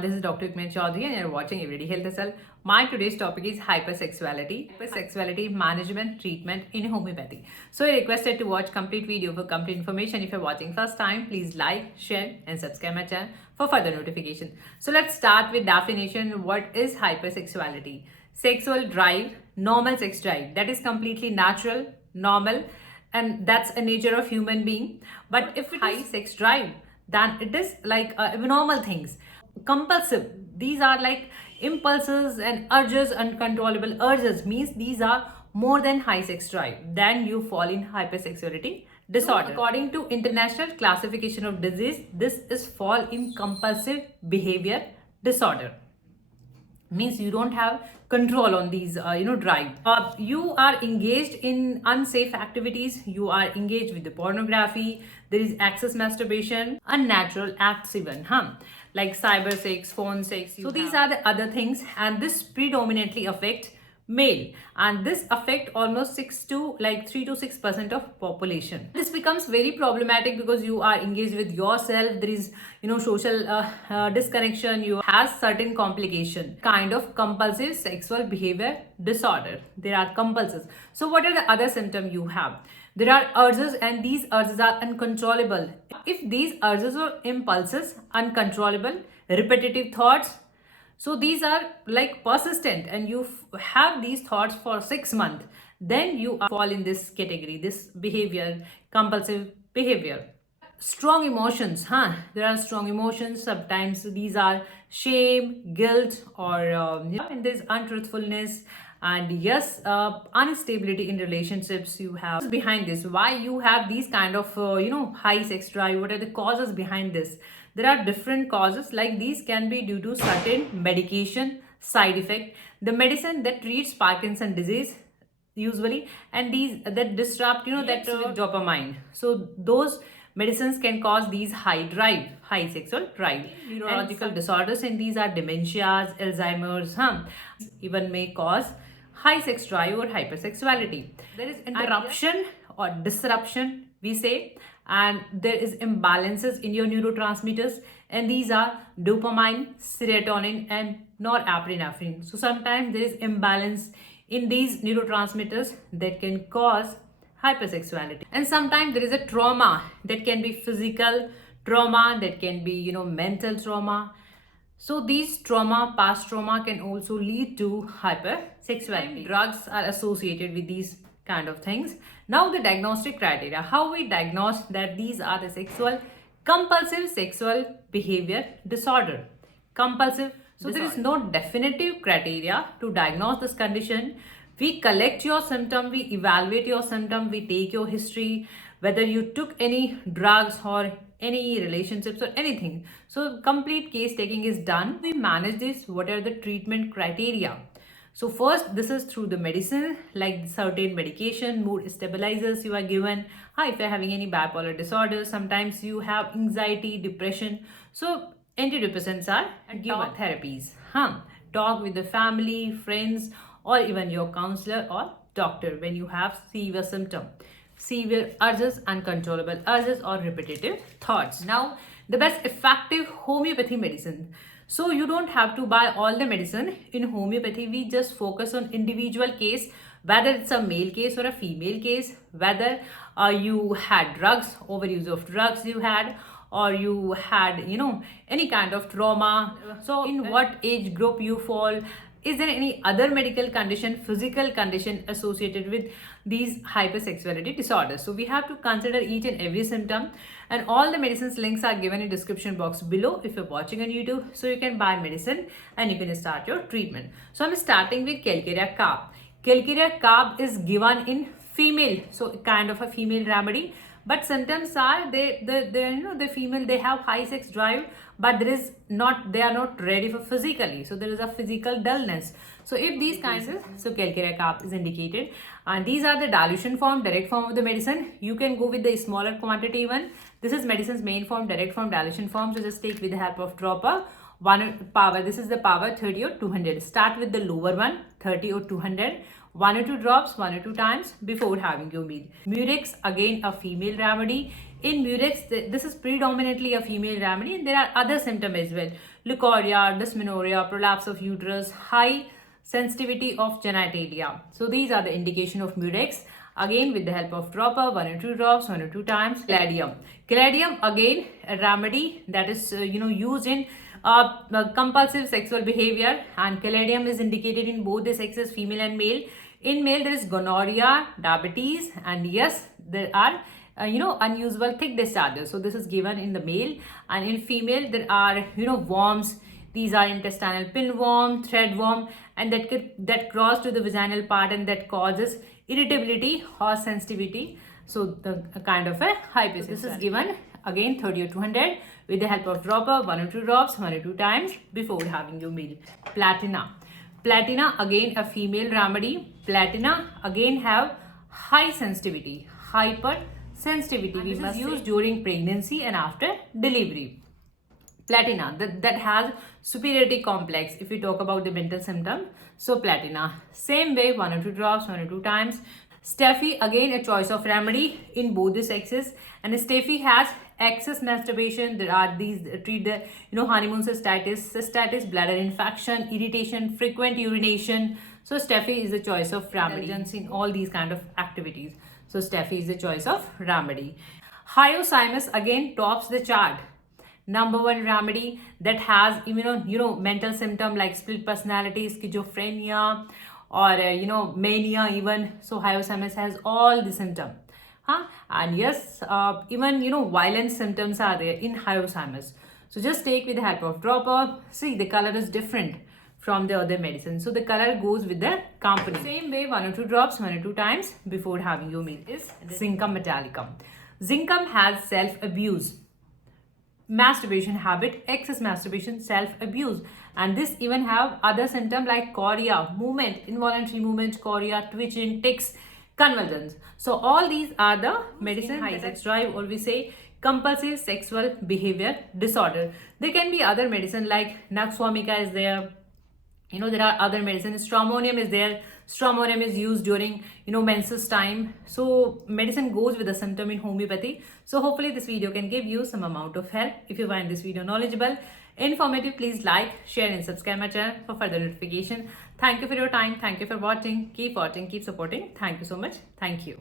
This is Dr. Rukmani Choudhary and you're watching Everyday Health SL. My today's topic is hypersexuality. Hypersexuality management treatment in homeopathy. So I requested to watch complete video for complete information. If you're watching first time, please like, share and subscribe my channel for further notification. So let's start with definition. What is hypersexuality? Sexual drive, normal sex drive. That is completely natural, normal, and that's a nature of human being. But if it high sex drive, then it is like abnormal things. Compulsive, these are like impulses and urges, uncontrollable urges, means these are more than high sex drive, then you fall in hypersexuality disorder. So, according to international classification of disease, this is fall in compulsive behavior disorder, means you don't have control on these drive. You are engaged in unsafe activities, you are engaged with the pornography, there is excess masturbation, unnatural acts even, like cyber sex, phone sex. So these are the other things, and this predominantly affect male, and this affect almost 3 to 6% of population. This becomes very problematic because you are engaged with yourself, there is social disconnection, you has certain complication, kind of compulsive sexual behavior disorder. There are compulsions. So what are the other symptoms you have? There are urges, and these urges are uncontrollable. If these urges or impulses uncontrollable, repetitive thoughts, so these are like persistent and you have these thoughts for 6 months, then you fall in this category, this behavior, compulsive behavior. Strong emotions, there are strong emotions. Sometimes these are shame, guilt, or and there's untruthfulness, and yes, instability in relationships. You have behind this, why you have these kind of high sex drive. What are the causes behind this? There are different causes, like these can be due to certain medication side effect, the medicine that treats Parkinson disease usually, and these that disrupt that dopamine. So those medicines can cause these high sexual drive. Neurological disorders, and these are dementias, Alzheimer's, even may cause high sex drive or hypersexuality. There is interruption or disruption, we say, and there is imbalances in your neurotransmitters, and these are dopamine, serotonin and norepinephrine. So sometimes there is imbalance in these neurotransmitters that can cause hypersexuality. And sometimes there is a trauma, that can be physical trauma, that can be mental trauma. So these past trauma can also lead to hypersexuality. Drugs are associated with these kind of things. Now the diagnostic criteria, how we diagnose that these are the compulsive sexual behavior disorder. Compulsive. So there is no definitive criteria to diagnose this condition. We collect your symptom, we evaluate your symptom, we take your history, whether you took any drugs or any relationships or anything. So complete case taking is done. We manage this. What are the treatment criteria? So first, this is through the medicine, like certain medication, mood stabilizers you are given. If you're having any bipolar disorder, sometimes you have anxiety, depression. So antidepressants are given. Therapies. Talk with the family, friends, or even your counselor or doctor when you have severe symptom, severe urges, uncontrollable urges or repetitive thoughts. Now, the best effective homeopathy medicine. So you don't have to buy all the medicine in homeopathy. We just focus on individual case, whether it's a male case or a female case, whether you had drugs, overuse of drugs you had, or you had any kind of trauma. So in what age group you fall, is there any other medical condition, physical condition associated with these hypersexuality disorders? So we have to consider each and every symptom, and all the medicines links are given in description box below if you're watching on YouTube. So you can buy medicine and you can start your treatment. So I'm starting with Calcarea Carb. Calcarea Carb is given in female, so kind of a female remedy. But symptoms are the female, they have high sex drive, but they are not ready for physically. So there is a physical dullness. So if these kinds of, so Calcarea Carb is indicated, and these are the dilution form, direct form of the medicine. You can go with the smaller quantity one. This is medicine's main form, direct form, dilution form. So just take with the help of dropper. Power, this is the power 30 or 200. Start with the lower one, 30 or 200. 1 or 2 drops, 1 or 2 times before having your meal. Murex, again a female remedy, In murex, this is predominantly a female remedy, and there are other symptoms as well: leukorrhea, dysmenorrhea, prolapse of uterus, high sensitivity of genitalia. So these are the indication of murex. Again, with the help of dropper, 1 or 2 drops, 1 or 2 times. Caladium. Caladium, again, a remedy that is used in compulsive sexual behavior, and caladium is indicated in both the sexes, female and male. In male, there is gonorrhea, diabetes, and yes, there are unusual thick discharges. So this is given in the male, and in female there are worms. These are intestinal pinworm, threadworm, and that cross to the vaginal part, and that causes irritability or sensitivity. So the kind of a hypersensitivity. This is given again 30 or 200 with the help of dropper, 1 or 2 drops, 1 or 2 times before having your meal. Platina. Platina, again a female remedy. Platina again have high sensitivity, hypersensitivity. We must use during pregnancy and after delivery. Platina, that has superiority complex if we talk about the mental symptom. So platina, same way, 1 or 2 drops, 1 or 2 times. Steffi, again a choice of remedy in both the sexes, and Steffi has excess masturbation. There are these treat the honeymoon cystitis, bladder infection, irritation, frequent urination. So Steffi is the choice of remedy in all these kind of activities. So Steffi is the choice of remedy. Hyoscyamus again tops the chart. Number 1 remedy that has mental symptom like split personality, schizophrenia, or mania even. So hyoscyamus has all the symptom, and yes, even violent symptoms are there in hyoscyamus. So just take with the help of dropper. See, the color is different from the other medicine, so the color goes with the company. Same way, 1 or 2 drops, 1 or 2 times before having your meal. Is Zincum metallicum. Zincum has self-abuse, masturbation habit, excess masturbation, self-abuse, and this even have other symptoms like chorea, movement, involuntary movement, chorea, twitching, tics, convulsions. So all these are the medicine high sex drive, or we say compulsive sexual behavior disorder. There can be other medicine like Nux vomica is there. There are other medicines. Stramonium is there. Stramonium is used during menses time. So medicine goes with the symptom in homeopathy. So hopefully this video can give you some amount of help. If you find this video knowledgeable, informative, please like, share and subscribe my channel for further notification. Thank you for your time. Thank you for watching. Keep watching, keep supporting. Thank you so much. Thank you.